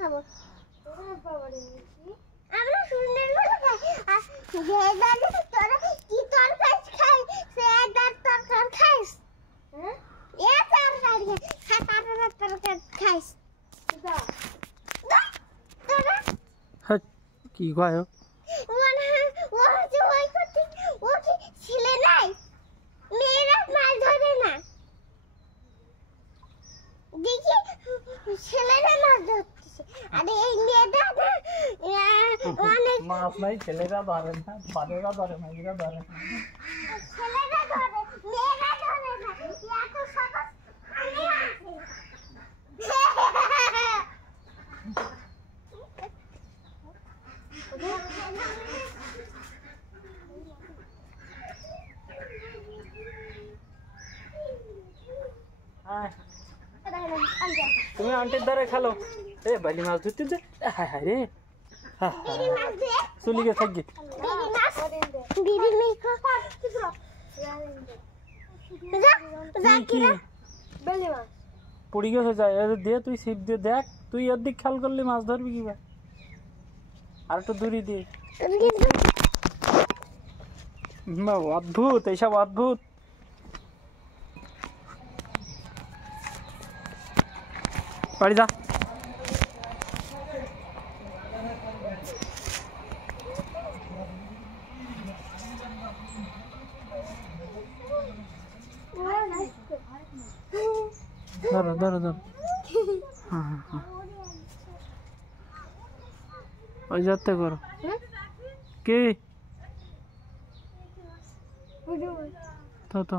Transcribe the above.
খাবো আমরা সুন্দর করে খাই যে দাদু তোরা কি তরকারি খাই সে দাদু তরকারি খাইস হ্যাঁ এ তরকারি খাটাটা তরকারি খাইস তোরা কি কয় মানে ও যে ওই করতে ও কি ছেলে নাই মেয়েরা মাছ ধরে না দেখি ছেলেরা মাছ ধরতেছে আরে এই মেয়েটা অনেক মাছ নাই ছেলেরা ধরে না বাচ্চারা ধরে না এরা ধরে না ছেলেরা ধরে মেয়েরা ধরে না এত সহজ আমি আছে তুমি আন্টির দ্বারা খেলো এ বালি মাছ ধরতে যে হায় হায় রে চলি গে থাকি দিদি মেয়ে পড়ি গেছে যায় দে তুই ছিপ দিয়ে দেখ তুই এর দিক খেয়াল করলে মাছ ধরবি কি আর একটু দূরে দিয়ে অদ্ভুত এইসব অদ্ভুত বাড়ি যা ধরো ধরো ধরো হ্যাঁ ওই যাতে করো কি তো